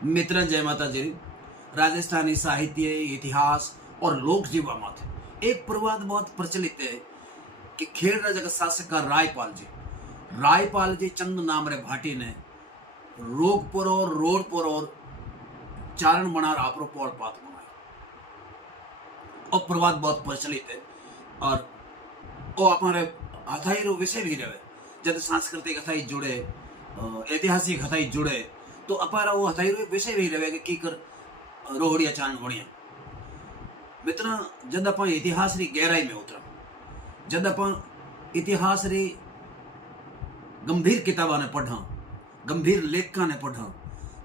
मित्र जय माताजी। राजस्थानी साहित्य, इतिहास और लोक जीवा माथे एक प्रवाद बहुत प्रचलित है कि खेड़ राजा का शासक का रायपाल जी चंद नाम रे भाटी ने रोगपुर और रोडपुर और चारण बनार आपरो पोल पात बनाया और प्रवाद बहुत प्रचलित है। और वो हमारे हथाई रो विषय भी रहे जब सांस्कृतिक हथाई जुड़े, ऐतिहासिक हथाई जुड़े तो अपारा वो हथाई रो विषय भी रहे कि कर रोहड़िया चारण बढ़िया मित्र। जब आप इतिहास री गहराई में उतरा, जब आप इतिहास री गंभीर किताबा ने पढ़ा, गंभीर लेखा ने पढ़ा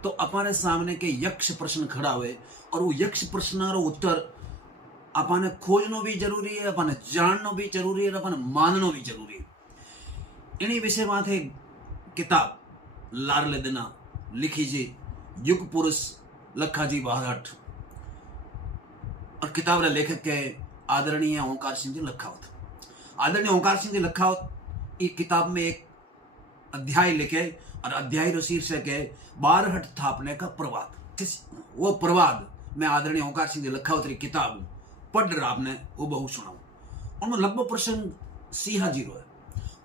तो अपने सामने के यक्ष प्रश्न खड़ा हुए और वो यक्ष प्रश्न रो उत्तर अपने खोजनो भी जरूरी है, अपने जाननो भी जरूरी है, अपने माननो भी जरूरी है। इन्हीं विषय माथे किताब लारले दिना लिखी जी युग पुरुष लखाजी बाहट और किताब रे लेखक के आदरणीय ओंकार सिंह जी लखावत। आदरणीय ओंकार सिंह जी लखावत इस किताब में एक अध्याय लिखे और अध्याय रो शीर्षक है बारहट थापने का प्रवाद। वो प्रवाद मैं आदरणीय ओंकार सिंह जी लखावत री किताब पढ़ रहा आपने वो बहु सुनाऊं। उनमें लंबो प्रसंग सिंहा जी रो है,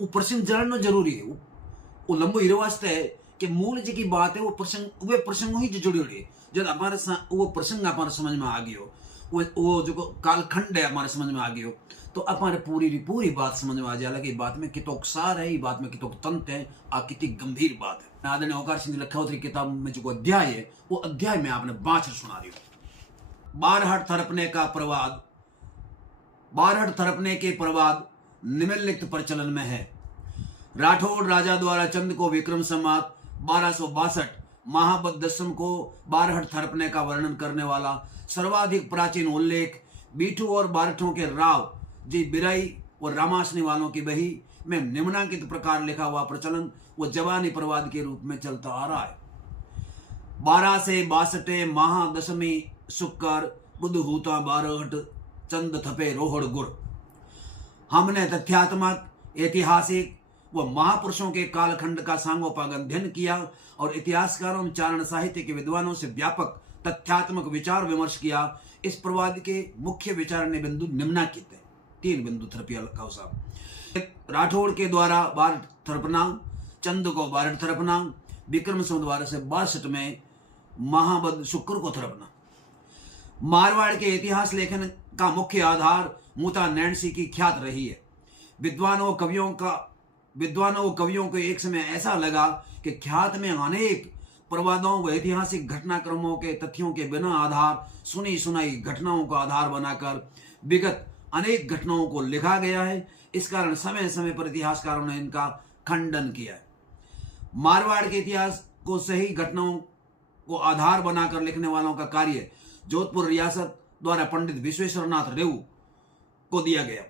वो प्रसंग जानना जरूरी है। वो लंबो हीरो वास्ते है कि मूल जी की बात है, वो प्रसंग ही जो जुड़ी हुई है। जब हमारे वो प्रसंग हमारे समझ में आ गयो, वो जो कालखंड है हमारे समझ में आ गयो तो हमारे पूरी बात समझ में आ जाएगा कि बात में कितोक सार है, बात में कितोक तंत्र है, आ कितनी गंभीर बात है। आदरणीय ओंकार सिंह लखावत की किताब में जो अध्याय है वो अध्याय में आपने बाँच सुना रही हूं। बारहट थरपने का प्रवाद। बारहट थरपने के प्रवाद निम्नलिखित प्रचलन में है। राठौड़ राजा द्वारा चंद को विक्रम संवत 1262 महाबद दशम को बारहट थरपने का वर्णन करने वाला सर्वाधिक प्राचीन उल्लेख बीठू और बारठों के राव जी बिराई और रामासनी वालों की बही में निम्नांकित प्रकार लिखा हुआ प्रचलन वो जवानी प्रवाद के रूप में चलता आ रहा है। 12 से 62 महादशमी शुक्र बुध हूता बारहट चंद थपे रोहड़ गुड़। हमने तथ्यात्मक, ऐतिहासिक व महापुरुषों के कालखंड का सांगोपांग अध्ययन किया और इतिहासकारों एवं चारण साहित्य के विद्वानों से व्यापक तथ्यात्मक विचार विमर्श किया। इस प्रवाद के मुख्य विचारणीय बिंदु निम्नलिखित है। 3 बिंदु थरपिया लखाओ साहब। राठौड़ के द्वारा बारहट थरपना, चंद को बारहट थरपना, विक्रम संवत 1262 में महाबद शुक्र को थरपना। मारवाड़ के इतिहास लेखन का मुख्य आधार मूता नैणसी की ख्यात रही है। विद्वानों कवियों को एक समय ऐसा लगा कि ख्यात में अनेक प्रवादों व ऐतिहासिक घटनाक्रमों के तथ्यों के बिना आधार सुनी सुनाई घटनाओं का आधार बनाकर विगत अनेक घटनाओं को लिखा गया है। इस कारण समय समय पर इतिहासकारों ने इनका खंडन किया है। मारवाड़ के इतिहास को सही घटनाओं को आधार बनाकर लिखने वालों का कार्य जोधपुर रियासत द्वारा पंडित विश्वेश्वरनाथ रेऊ को दिया गया।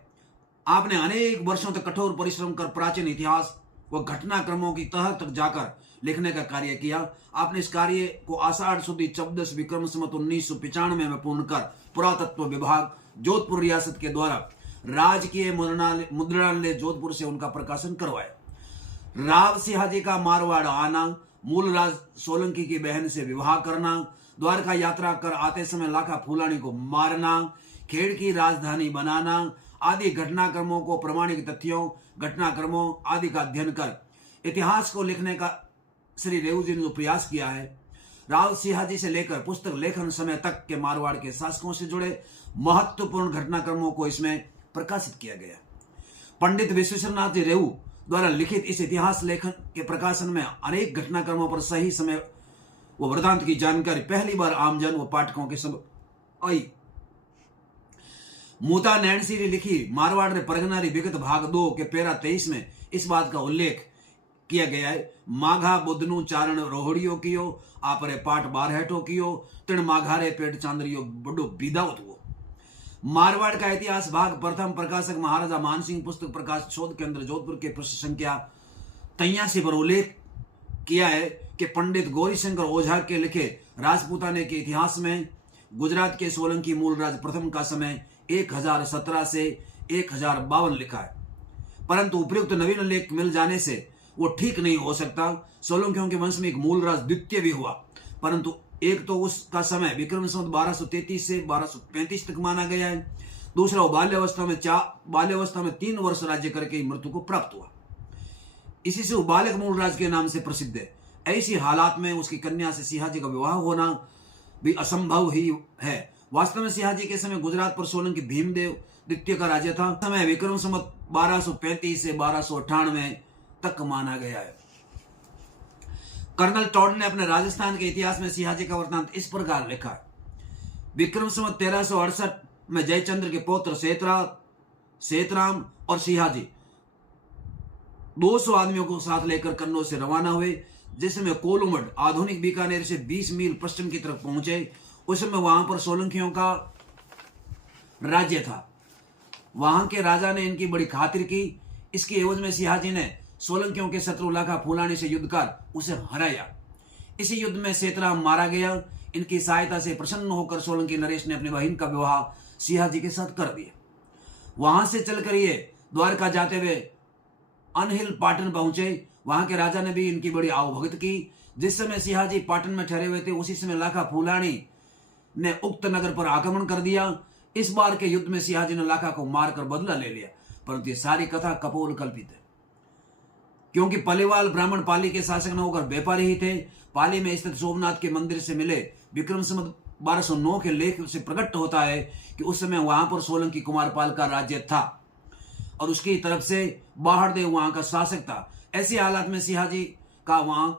आपने अनेक वर्षों तक कठोर परिश्रम कर प्राचीन इतिहास व घटनाक्रमों की तह तक जाकर लिखने का कार्य किया। आपने इस कार्य को आषाढ़ सुदी 14 विक्रम संवत 1995 में पूर्ण कर पुरातत्व विभाग जोधपुर रियासत के द्वारा राजकीय मुद्रणालय जोधपुर से उनका प्रकाशन करवाया। राव सिंहाजी का मारवाड़ आना, मूल राज सोलंकी की बहन से विवाह करना, द्वारका यात्रा कर आते समय लाखा फूलानी को मारना, खेड़ की राजधानी बनाना आदि घटनाक्रमों को प्रमाणिक तथ्यों, घटनाक्रमों आदि का अध्ययन कर इतिहास को लिखने का श्री रेऊ जी ने जो प्रयास किया है, राव सिंहाजी से लेकर पुस्तक लेखन समय तक के मारवाड़ के शासकों से जुड़े महत्वपूर्ण घटनाक्रमों को इसमें प्रकाशित किया गया। पंडित विश्वेश्वरनाथ जी रेऊ द्वारा लिखित इस इतिहास लेखन के प्रकाशन में अनेक घटनाक्रमों पर सही समय वो वृतांत की जानकारी पहली बार आमजन व पाठकों के सब आई। मूता नैणसी ने लिखी मारवाड़ रे परगना री विगत भाग 2 के पेरा 23 में इस बात का उल्लेख किया गया है। माघा बुधनु चारण रोहड़ियो कियो, आपरे पाठ बारहटो कियो, तिण माघारे पेट चांदरियो बड़ो बिदावत हुआ। मारवाड़ का इतिहास भाग प्रथम प्रकाशक महाराजा मानसिंह पुस्तक प्रकाश शोध केंद्र जोधपुर के पृष्ठ संख्या 83 पर उल्लेख किया है कि पंडित गौरीशंकर ओझा के लिखे राजपूताने के इतिहास में गुजरात के सोलंकी मूल राज प्रथम का समय 1017 से 1052 लिखा है, परंतु उपयुक्त नवीन लेख मिल जाने से वो ठीक नहीं हो सकता। सोलंकियों के वंश में एक मूल राज द्वितीय भी हुआ, परंतु एक तो उसका समय विक्रम संवत 1233 से 1235 तक माना गया है। दूसरा, वो बाल्यावस्था में 3 वर्ष राज्य करके मृत्यु को प्राप्त हुआ। इसी से वो बालक मूलराज के नाम से प्रसिद्ध है। ऐसी हालात में उसकी कन्या से सिंहाजी का विवाह होना भी असंभव ही है। वास्तव में सिंहाजी के समय गुजरात पर सोलंकी भीमदेव द्वितीय का राज्य था। समय विक्रम संवत 1235 से 1298 तक माना गया है। कर्नल टॉड ने अपने राजस्थान के इतिहास में सिंहाजी का वृत्तांत इस प्रकार लिखा है। विक्रम संवत 1368 में जयचंद्र के पौत्र सेतराम और सिंहाजी 200 आदमियों को साथ लेकर कन्नौज से रवाना हुए, जिसमें कोलुमड आधुनिक बीकानेर से 20 मील पश्चिम की तरफ पहुंचे। उस समय वहां पर सोलंकियों का राज्य था। वहां के राजा ने इनकी बड़ी खातिर की। इसके एवज में सिंहाजी ने सोलंकियों के शत्रु लाखा फूलानी से युद्ध कर उसे हराया। इसी युद्ध में सेतराम मारा गया। इनकी सहायता से प्रसन्न होकर सोलंकी नरेश ने अपनी बहन का विवाह सिंहाजी के साथ कर दिया। वहां से चलकर ये द्वारका जाते हुए अनहिल पाटन पहुंचे। वहां के राजा ने भी इनकी बड़ी आवभगत की। जिस समय सिंहाजी पाटन में ठहरे हुए थे, उसी समय लाखा फूलानी ने उक्त नगर पर आक्रमण कर दिया। इस बार के युद्ध में सिंहाजी ने लाखा को मारकर बदला ले लिया, परंतु ये सारी कथा कपोल कल्पित है, क्योंकि पलिवाल ब्राह्मण पाली के शासक न होकर व्यापारी ही थे। पाली में स्थित सोमनाथ के मंदिर से मिले विक्रम संवत 1209 के लेख से प्रकट होता है कि उस समय वहां पर सोलंकी कुमारपाल का राज्य था और उसकी तरफ से बाहरदेव वहां का शासक था। ऐसे हालात में सिंहाजी का वहां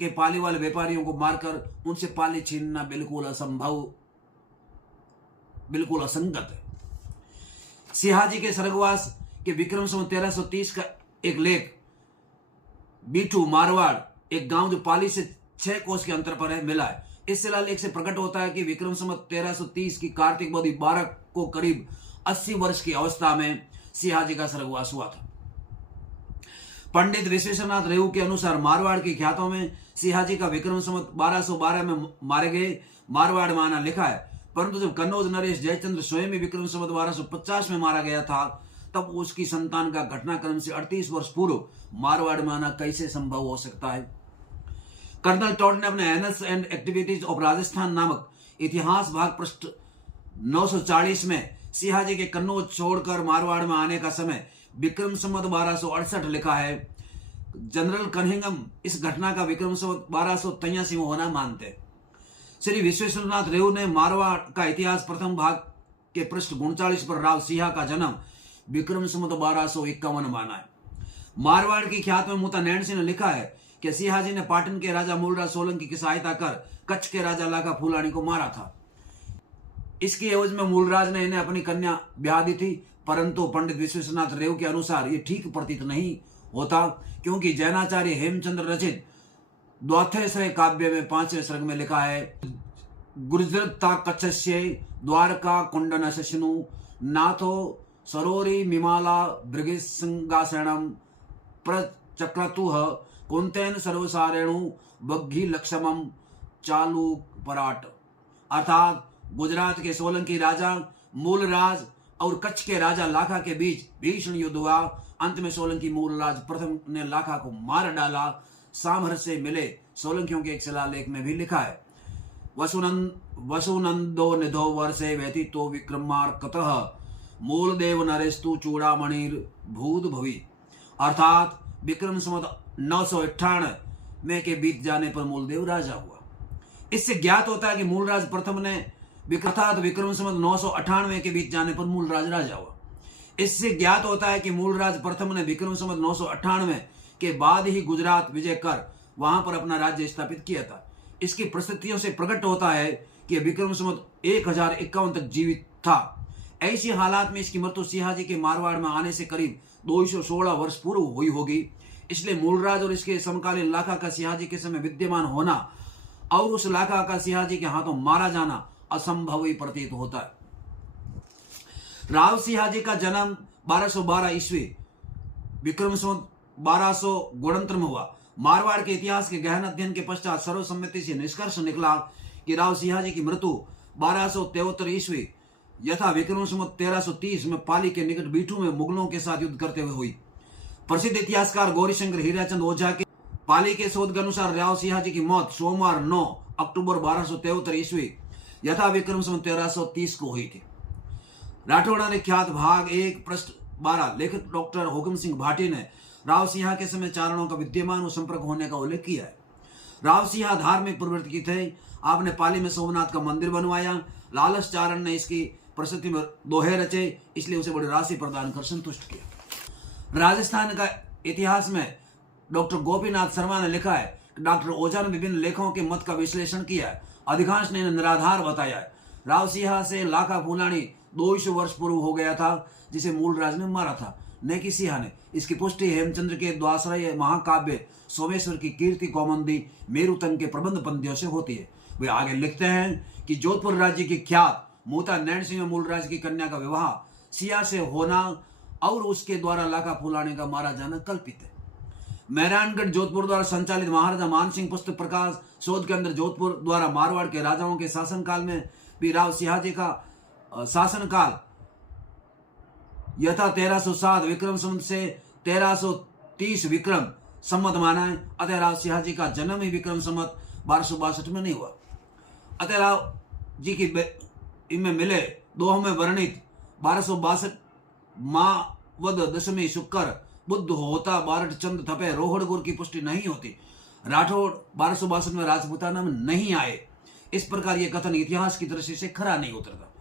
के पाली वाले व्यापारियों को मारकर उनसे पाली छीनना बिल्कुल असंगत है। सिंहाजी के स्वर्गवास के विक्रम संवत 1330 का एक लेख बीटू मारवाड़, एक गांव जो पाली से 6 कोस के अंतर पर है, मिला है। इस शिलालेख से प्रकट होता है कि विक्रम संवत 1330 की कार्तिक बदी 12 को करीब 80 वर्ष की अवस्था में सिंहाजी का स्वर्गवास हुआ था। पंडित विश्वेश्वरनाथ रेऊ के अनुसार मारवाड़ की ख्यातों में सिंहाजी का विक्रम संवत 1212 में मारे गए मारवाड़ माना लिखा है, परंतु जब कन्नौज नरेश जयचंद्र स्वयं ही विक्रम संवत 1250 में मारा गया था, तब उसकी संतान का घटनाक्रम से 38 वर्ष पूर्व मारवाड़ माना कैसे संभव हो सकता है। कर्नल टॉड ने अपने annuls and activities of Rajasthan नामक इतिहास भाग पृष्ठ 940 में सिंहाजी के कन्नौज छोड़कर मारवाड़ में आने का समय विक्रम संवत 1268 लिखा है। जनरल कनिंघम इस घटना का विक्रम संवत 1283 में होना मानते हैं। श्री विश्वेश्वरनाथ रेऊ ने मारवाड़ का इतिहास प्रथम भाग के पृष्ठ 39 पर राव सिंहा का जन्म विक्रम संवत 1251 माना है। मारवाड़ की ख्यात में मुता नैन सिंह ने लिखा है कि सिंहाजी ने पाटन के राजा मूलराज सोलंकी की सहायता कर कच्छ के राजा लाखा फूलानी को मारा था। इसके एवज में मूलराज ने इन्हें अपनी कन्या ब्याह दी थी, परंतु पंडित विश्वेश्वरनाथ रेऊ के अनुसार ये ठीक प्रतीत नहीं होता, क्योंकि जैनाचार्य हेमचंद्र रचित द्वाथेश्रय काव्य में 5वें सर्ग में लिखा है, गुर्जरता कच्छस्य द्वारका कुंडन शशनु नाथो सरोरी मिमाला भृगिसंगासनम प्रचक्रतुः कुंतेन सर्वसारेणु बग्घी लक्षमम चालू पराट। अर्थात गुजरात के सोलंकी राजा मूलराज और कच्छ के राजा लाखा के बीच भीषण युद्ध हुआ। अंत में सोलंकी मूलराज प्रथम ने लाखा को मार डाला। सामहर से मिले सोलंकियों के एक शिलालेख में भी लिखा है, वसुनंदो निधो वर्षे व्यतीतो विक्रमार्कतः मूलदेव नरेस्तु चूड़ामणिर भूत भवी। अर्थात विक्रम संवत 998 में के बीत जाने पर मूलदेव राजा हुआ। इससे ज्ञात होता है कि मूलराज प्रथम ने विक्रम संवत 998 के बीत जाने पर मूलराज राजा हुआ। इससे ज्ञात होता है कि मूलराज प्रथम ने विक्रम संवत 998 के बाद ही गुजरात विजय कर वहां पर अपना राज्य स्थापित किया था। इसकी परिस्थितियों से प्रकट होता है कि विक्रम संवत 1051 तक जीवित था। ऐसी हालात में इसकी मृत्यु सिंहाजी के मारवाड़ में आने से करीब 216 वर्ष पूर्व हुई होगी। इसलिए मूलराज और इसके समकालीन लाखा का सिंहाजी के समय विद्यमान होना और उस लाखा का सिंहाजी के हाथों मारा जाना असंभव ही प्रतीत होता है। राव सिंहाजी का जन्म 1212 ईस्वी विक्रम संवत 1200 गुणंत्र में हुआ। मारवाड़ के इतिहास के गहन अध्ययन के पश्चात सर्वसम्मति से निष्कर्ष निकला कि राव सिंहाजी की मृत्यु 1273 ईस्वी यथा विक्रम संवत 1330 में पाली के निकट बीठू में मुगलों के साथ युद्ध करते हुए हुई। प्रसिद्ध इतिहासकार गौरीशंकर हीराचंद ओझा के पाली के शोध के अनुसार राव सिंहाजी की मौत सोमवार 9 अक्टूबर 1273 ईस्वी यथा विक्रम संवत 1330 को हुई थी। राठौड़ा ने ख्यात भाग 1 पृष्ठ 12 लेखक डॉक्टर हुकम सिंह भाटी ने राव सिंह के समय चारणों का विद्यमान और संपर्क होने का उल्लेख किया है। राव सिंह धार्मिक प्रवृत्ति की थे। आपने पाली में सोमनाथ का मंदिर बनवाया। लालच चारण ने इसकी प्रसिद्धि में दोहे रचे, इसलिए उसे बड़ी राशि प्रदान कर संतुष्ट किया। राजस्थान का इतिहास में डॉक्टर गोपीनाथ शर्मा ने लिखा है कि डॉक्टर ओझा ने विभिन्न लेखों के मत का विश्लेषण किया है, अधिकांश ने निराधार बताया है। राव सिंह से लाखा फूलानी 200 वर्ष पूर्व हो गया था, जिसे मूलराज ने मारा था, न कि सिंह ने। इसकी पुष्टि हेमचंद्र के द्वाश्रय महाकाव्य सोमेश्वर की कीर्ति कौमुदी मेरुतंग के प्रबंध पंक्तियों से होती है। वे आगे लिखते हैं कि जोधपुर राज्य की ख्यात मूता नैन सिंह मूलराज की कन्या का विवाह सिया से होना और उसके द्वारा लाखा फूलाने का मारा जाना कल्पित है। मेहरानगढ़ जोधपुर द्वारा संचालित महाराजा मानसिंह पुस्तक प्रकाश शोध के अंदर जोधपुर द्वारा मारवाड़ के राजाओं के शासनकाल में भी राव सिंह का शासनकाल यथा 1307 विक्रम संवत से 1330 विक्रम संवत माना है। अतः राव सिंह जी का जन्म ही विक्रम संवत 1262 में नहीं हुआ। अतः राव जी की इनमें मिले दोहों में वर्णित 1262 माँ वद दशमी शुक्र बुद्ध होता बारठ चंद थपे रोहड़ गुर की पुष्टि नहीं होती। राठौड़ 1262 में राजपूताना में नहीं आए। इस प्रकार यह कथन इतिहास की दृष्टि से खरा नहीं उतरता।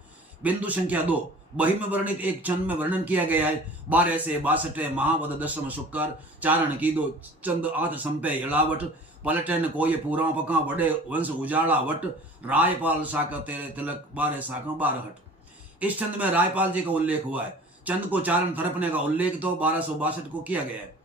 बिंदु संख्या 2 बही में वर्णित एक चंद में वर्णन किया गया है। 12 से 62 महावद दशम शुक्र चारण की 2 चंद आठ संपे इलावट पलटन कोय पूरा पका बड़े वंश उजाड़ा वट रायपाल साका तेरे तिलक 12 साका 12 हट। इस चंद में रायपाल जी का उल्लेख हुआ है। चंद को चारण थरपने का उल्लेख तो 1262 को किया गया है।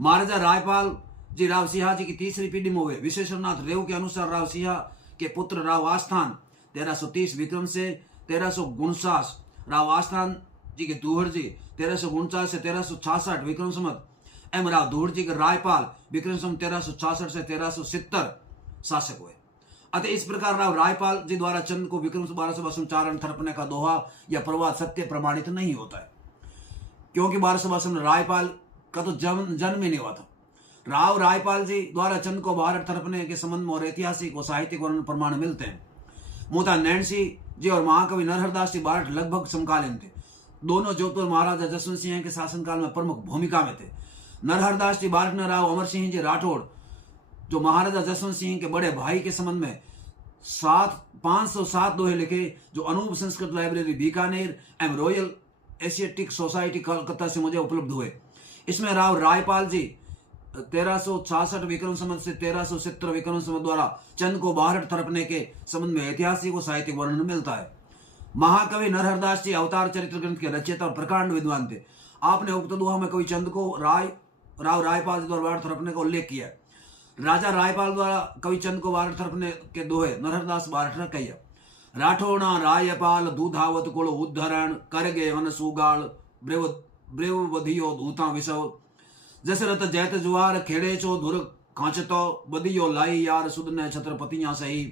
महाराजा रायपाल जी राव सिंह जी की तीसरी पीढ़ी में हुए। विशेषनाथ रेव के अनुसार राव सिंह के पुत्र राव आस्थान 1330 विक्रम से 1349, राव आस्थान जी के दूहड़ जी 1349 से 1366 विक्रम संवत एम राव दूहड़ जी के रायपाल विक्रम संवत 1366 से 1370 शासक हुए। अतः इस प्रकार राव रायपाल जी द्वारा चंद को विक्रम 1252 चारण थरपने का दोहा या प्रवाद सत्य प्रमाणित नहीं होता है, क्योंकि 1252 में रायपाल का तो जन्म ही नहीं हुआ था। राव रायपाल जी द्वारा चंद को भारत थरपने के संबंध में और ऐतिहासिक और साहित्यिक प्रमाण मिलते हैं। मूता नैनसी जी और महाकवि नरहरदास जी बारठ लगभग समकालीन थे। दोनों जोधपुर महाराजा जसवंत सिंह के शासनकाल में प्रमुख भूमिका में थे। नरहरदास जी बारठ ने राव अमर सिंह जी राठौड़ जो महाराजा जसवंत सिंह के बड़े भाई के संबंध में 507 दोहे लिखे, जो अनूप संस्कृत लाइब्रेरी बीकानेर एवं रॉयल एशियाटिक सोसाइटी कलकत्ता से मुझे उपलब्ध हुए। इसमें राव रायपाल जी 1366 विक्रम संवत से 1370 विक्रम संवत द्वारा चंद को भारत थरपने के संबंध में ऐतिहासिक और साहित्यिक वर्णन मिलता है। महाकवि नरहरदास जी अवतार चरित्र ग्रंथ के रचयिता और प्रकांड विद्वान थे। आपने उक्त दोहा में कवि चंद को राव रायपाल द्वारा भारत थरपने का उल्लेख किया। राजा रायपाल द्वारा कवि चंद को भारत थरपने के दोहे नरहरदास भारत ने कहिया। राठौड़ा रायपाल दूधावत कुल उद्धरण कर गे वन सुगाल ब्रेव बधियो दूता विसव जसरत जैत जुआर खेड़े चो धुर खांचतो बदियो लाई यार सुद ने छत्रपतियां सही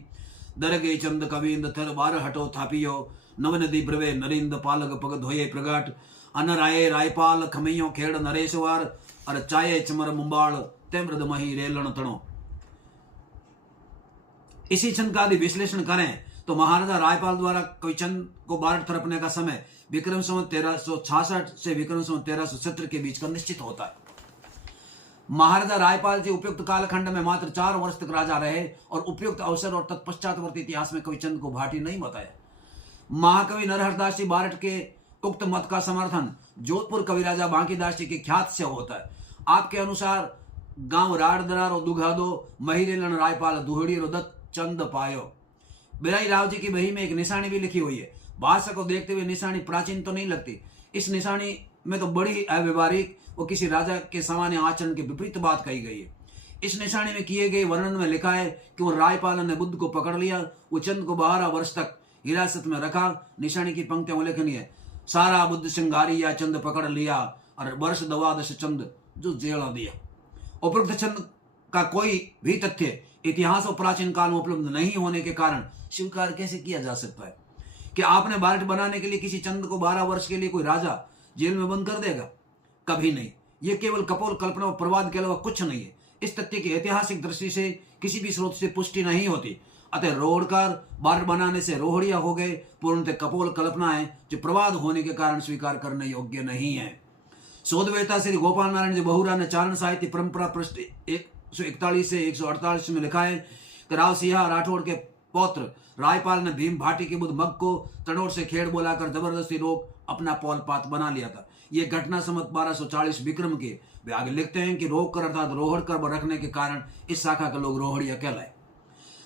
दरगे चंद कविंद थर बार हटो थापियो नव नदी ब्रवे नरिंद पालक पग धोये प्रगट अनराये रायपाल खमैयो खेड़ नरेशवार और चाये चमर मुंबाल तेमृद मही रेलन तणो। इसी छंद का यदि विश्लेषण करें तो महाराजा रायपाल द्वारा कवि चंद को भारत थरपने का समय विक्रम संवत 1366 से विक्रम संवत 1370 के बीच का निश्चित होता है। महाराजा रायपाल जी उपयुक्त कालखंड में मात्र 4 वर्ष तक राजा रहे और उपयुक्त अवसर और तत्पश्चातवर्ती इतिहास में कवि चंद को भाटी नहीं बताया। महाकवि नरहरदास जी बारठ के उक्त मत का समर्थन जोधपुर कविराजा बांकीदास जी के ख्यात से होता है। आपके अनुसार गांव राड़ दरार और दुघादो महिरेलन रायपाल दुहड़ी दत्त चंद पायो। बिराई राव जी की बही में एक निशानी भी लिखी हुई है। भाषा को देखते हुए निशानी प्राचीन तो नहीं लगती। इस निशानी में तो बड़ी अव्यवहारिक और किसी राजा के सामान्य आचरण के विपरीत बात कही गई है। इस निशानी में किए गए वर्णन में लिखा है कि वो रायपाल ने बुद्ध को पकड़ लिया, वो चंद को 12 वर्ष तक हिरासत में रखा। निशानी की पंक्तियां उल्लेखनीय है। सारा बुद्ध सिंगारी या चंद पकड़ लिया और वर्ष 12 चंद जो जेल दिया। उपरोक्त चंद का कोई भी तथ्य इतिहास और प्राचीन काल में उपलब्ध नहीं होने के कारण स्वीकार कैसे किया जा सकता है कि आपने भारत बनाने के लिए किसी चंद को 12 वर्ष के लिए कोई राजा जेल में बंद कर देगा? कभी नहीं। यह केवल कपोल कल्पना और प्रवाद के अलावा कुछ नहीं है। इस तथ्य की ऐतिहासिक दृष्टि से किसी भी स्रोत से पुष्टि नहीं होती। अतः रोहड़कर बार बनाने से रोहड़िया हो गए, पूर्णतः कपोल कल्पनाएं जो प्रवाद होने के कारण स्वीकार करने योग्य नहीं है। शोधवेता श्री गोपाल नारायण जी बहुरा ने चारण साहित्य परंपरा पृष्ठ 141 से 148 में लिखा है कि राव सिंह राठौड़ के पौत्र रायपाल ने भीम भाटी के बुद्ध मग को तड़ोड़ से खेड़ बोलाकर जबरदस्ती रोक अपना पौल पात बना लिया था। ये घटना संवत 1240 विक्रम के। वे आगे लिखते हैं कि रोक कर अर्थात रोहड़ कर रखने के कारण इस शाखा के लोग रोहड़िया कहलाए,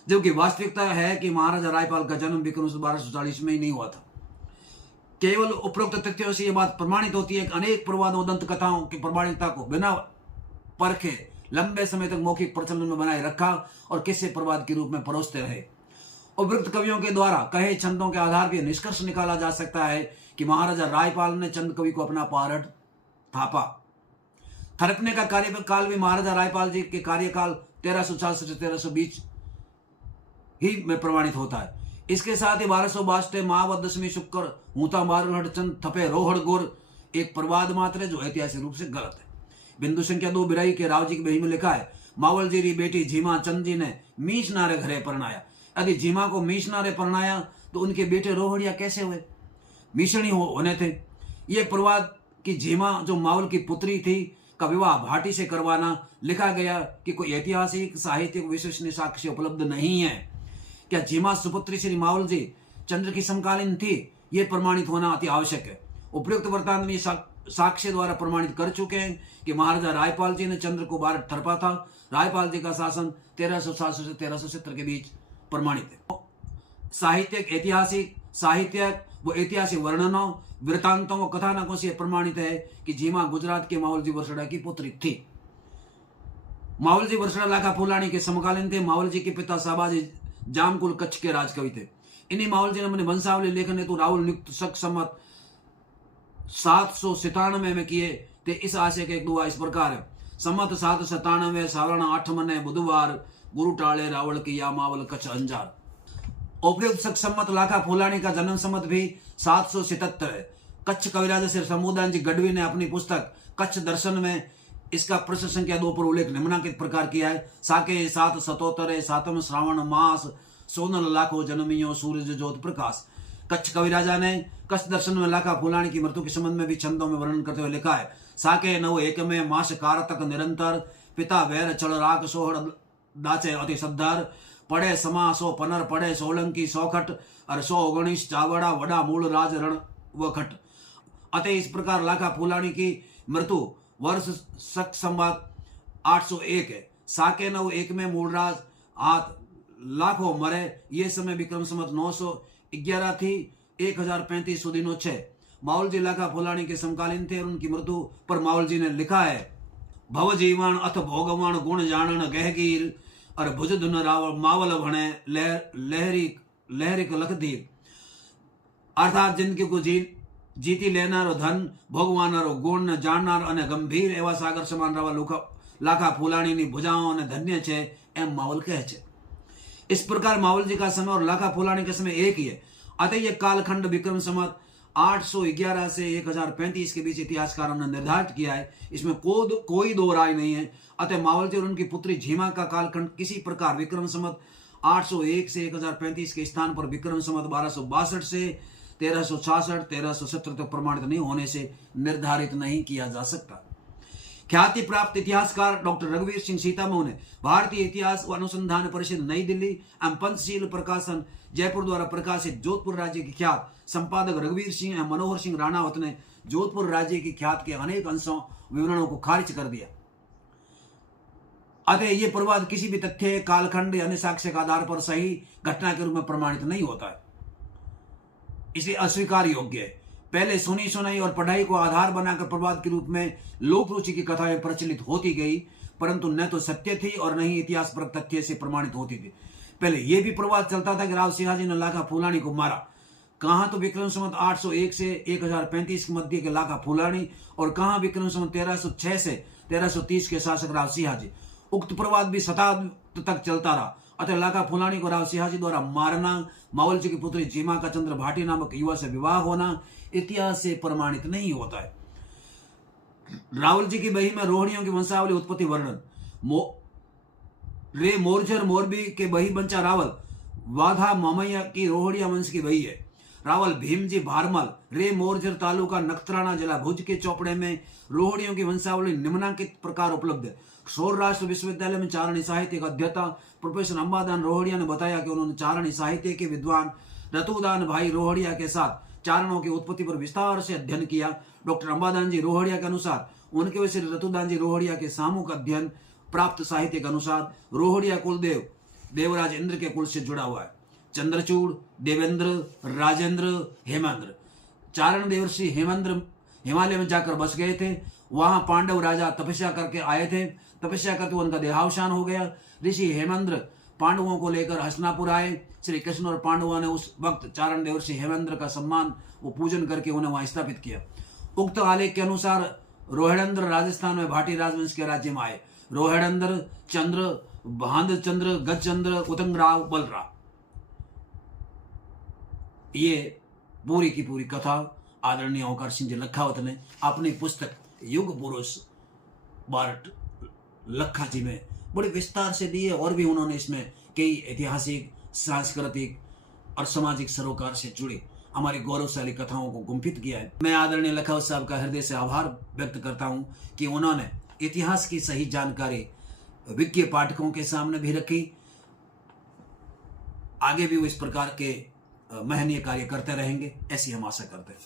जबकि वास्तविकता है कि महाराजा रायपाल का जन्म विक्रम 1240 में ही नहीं हुआ था। केवल उपरोक्त तथ्यों से यह बात प्रमाणित होती है कि अनेक प्रवादों दंत कथाओं की प्रमाणिकता को बिना परखे लंबे समय तक मौखिक प्रचलन में बनाए रखा और किस्से प्रवाद के रूप में परोसते रहे। उपरोक्त कवियों के द्वारा कहे छंदों के आधार पर निष्कर्ष निकाला जा सकता है कि महाराजा रायपाल ने चंद कवि को अपना पारड थापा। थरकने का कार्यकाल भी महाराजा रायपाल जी के कार्यकाल 1366 से 1320 ही में प्रमाणित होता है। इसके साथ ही 1262 माहवत दशमी शुक्र हूता मारुहट चंद थपे रोहड़ गुर एक प्रवाद मात्र है जो ऐतिहासिक रूप से गलत है। बिंदु संख्या 2 बिराई के राव जी की बही में लिखा है, मावल जी री बेटी झीमा चंद जी ने मीच नारे घरे परनाया। यदि झीमा को मीच नारे परनाया तो उनके बेटे रोहड़िया कैसे हुए? मिशणी होने थे। ये प्रवाद कि झीमा जो मावल की पुत्री थी का विवाह भाटी से करवाना लिखा गया कि कोई ऐतिहासिक साहित्यिक विश्वसनीय साक्ष्य उपलब्ध नहीं है। क्या झीमा सुपुत्री श्री मावल जी चंद्र की समकालीन थी? ये प्रमाणित होना अति आवश्यक है। उपयुक्त वृत्तांत में साक्ष्य द्वारा प्रमाणित कर चुके हैं कि महाराजा रायपाल जी ने चंद्र को बार थरपा था। रायपाल जी का शासन 1360 से 1370 के बीच प्रमाणित है। साहित्यिक ऐतिहासिक साहित्यक वो ऐतिहासिक वर्णनों वृत्तांतों व कथानकों से प्रमाणित है कि झीमा गुजरात के मावल जी वर्षड़ा की पुत्री थी। मावल जी वर्षड़ा लाखा फुलानी के समकालीन थे। मावल जी के पिता साबाजी जामकुल कच्छ के राजकवि थे। इन्हीं मावल जी ने अपने वंशावली लेखन हेतु राहुल नियुक्त शक सम्मत 797 में किए थे। इस आशय के एक दुआ इस प्रकार है, सम्मत 797 सावरण 8 मने बुधवार गुरु टाले रावल की या मावल कच्छ अंजार। उपयुक्त शक सम्मत लाखा फुलानी का जन्म सम्मत भी 777 है। कच्छ कविराज श्री समुदाय जी गढ़वी ने अपनी पुस्तक कच्छ दर्शन में इसका पृष्ठ संख्या 2 पर उल्लेख निम्नलिखित प्रकार किया है, साके 777 सातम श्रावण मास सोनल लाखो जन्मियो सूरज ज्योत प्रकाश। कच्छ कविराजा ने कच्छ दर्शन में लाखा फुलानी की मृत्यु के संबंध में भी छंदों में वर्णन करते हुए लिखा है, साके 9 में मास कारतक निरंतर पिता वैर चल राग सोहड़ दाचे अति सद्धर पड़े समा सो पनर पड़े सोलंकी सौखट और 119 चावड़ा वड़ा मूल राज रण व खट। अतः इस प्रकार लाखा फुलानी की मृत्यु वर्ष शक संवत 801 है। साके 9 में मूलराज हाथ लाखों मरे। ये समय विक्रम संवत 911 थी। 1035 सुदीनो 6 मावल जी लाखा फुलानी के समकालीन थे और उनकी मृत्यु पर मावल जी ने लिखा है, भव जीवन अथ भोगवान गुण जानन गहगीर और भुज धुन रावल मावल भणे लहरिक लखधीर। अर्थात जिनकी को जीती लेनारो धन भोगवानारो गुण जाननार अने गंभीर एवा सागर समान रवा लाखा फुलानी भुजाओं ने धन्य छे एम मावल कहे छे। इस प्रकार मावल जी का समय और लाखा फुलानी का समय एक ही है। अतः यह कालखंड विक्रम संवत 811 से 1035 के बीच इतिहासकारों ने निर्धारित किया है। इसमें कोई दो राय नहीं है। अतः मावल जी और उनकी पुत्री झीमा का कालखंड किसी प्रकार विक्रम संवत 801 से 1035 के स्थान पर विक्रम संवत 1262 से 1366 1370 तक प्रमाणित नहीं होने से निर्धारित नहीं किया जा सकता। ख्याति प्राप्त इतिहासकार डॉक्टर रघुवीर सिंह सीतामऊ ने भारतीय इतिहास व अनुसंधान परिषद नई दिल्ली एवं पंचशील प्रकाशन जयपुर द्वारा प्रकाशित जोधपुर राज्य की ख्यात संपादक रघुवीर सिंह एवं मनोहर सिंह राणावत ने जोधपुर राज्य की ख्यात के अनेक अंशों विवरणों को खारिज कर दिया। अतः ये प्रवाद किसी भी तथ्य कालखंड या अन्य साक्ष्य के आधार पर सही घटना के रूप में प्रमाणित नहीं होता है, इसलिए अस्वीकार योग्य है। पहले सुनी सुनाई और पढ़ाई को आधार बनाकर प्रवाद के रूप में लोक रुचि की कथाएं प्रचलित होती गई, परंतु न तो सत्य थी और न ही इतिहास पर तथ्य से प्रमाणित होती थी। पहले यह भी प्रवाद चलता था कि राव सिंहाजी ने लाखा फुलानी को मारा। कहां तो विक्रम संवत 801 से 1035 के मध्य के लाखा फुलानी और कहां विक्रम संवत 1306 से 1330 के शासक राव सिंहाजी। उक्त प्रवाद भी शताब्दी तक चलता रहा। अतः लाखा फुलानी को राव सिंहाजी द्वारा मारना, मावल जी की पुत्री झीमा का चंद्र भाटी नामक युवा से विवाह होना इतिहास से प्रमाणित नहीं होता है। रावल जी की बही में रोहिणियों की वंशावली उत्पत्ति वर्णन रे मोरजर मोरबी के बही बंचा रावल वाधा ममैया की रोहड़िया वंश की वही है। रावल भीमजी भारमल रे मोरजर तालुका नखत्राना जिला भुज के चौपड़े में रोहड़ियों की वंशावली निम्नांकित प्रकार उपलब्ध है। सौराष्ट्र विश्वविद्यालय में चारणी साहित्य का अध्येता प्रोफेसर अंबादान रोहड़िया ने बताया कि उन्होंने चारणी साहित्य के विद्वान रतुदान भाई रोहड़िया के साथ चारणों की उत्पत्ति पर विस्तार से अध्ययन किया। डॉक्टर अंबादान जी रोहड़िया के अनुसार उनके वैसे रतुदान जी रोहड़िया के सामूहिक अध्ययन प्राप्त साहित्य के अनुसार रोहड़िया कुलदेव देवराज इंद्र के कुल से जुड़ा हुआ है। चंद्रचूड़, देवेंद्र, राजेंद्र, हेमेंद्र। चारण देवर्षि हेमेंद्र हिमालय में जाकर बस गए थे। वहां पांडव राजा तपस्या करके आए थे। तपस्या करके उनका देहावसान हो गया। ऋषि हेमेंद्र पांडवों को लेकर हस्तिनापुर आए। श्री कृष्ण और पांडवों ने उस वक्त चारण देवर्षि हेमेंद्र का सम्मान वो पूजन करके उन्हें वहां स्थापित किया। उक्त आलेख के अनुसार रोहिणेंद्र राजस्थान में भाटी राजवंश के राज्य में आए। रोहिणेंद्र, चंद्र, भांदचंद्र, गजचंद्र, उतंगराव, बलराव। ये पूरी की पूरी कथा आदरणीय ओंकार सिंह जी लखावत ने अपनी पुस्तक युग पुरुष बारट लखा जी में बड़े विस्तार से दी है। और भी उन्होंने इसमें कई ऐतिहासिक, सांस्कृतिक और सामाजिक सरोकार से जुड़ी हमारी गौरवशाली कथाओं को गुंफित किया है। मैं आदरणीय लखावत साहब का हृदय से आभार व्यक्त करता हूं कि उन्होंने इतिहास की सही जानकारी विज्ञ पाठकों के सामने भी रखी। आगे भी वो इस प्रकार के महनीय कार्य करते रहेंगे, ऐसी हम आशा करते हैं।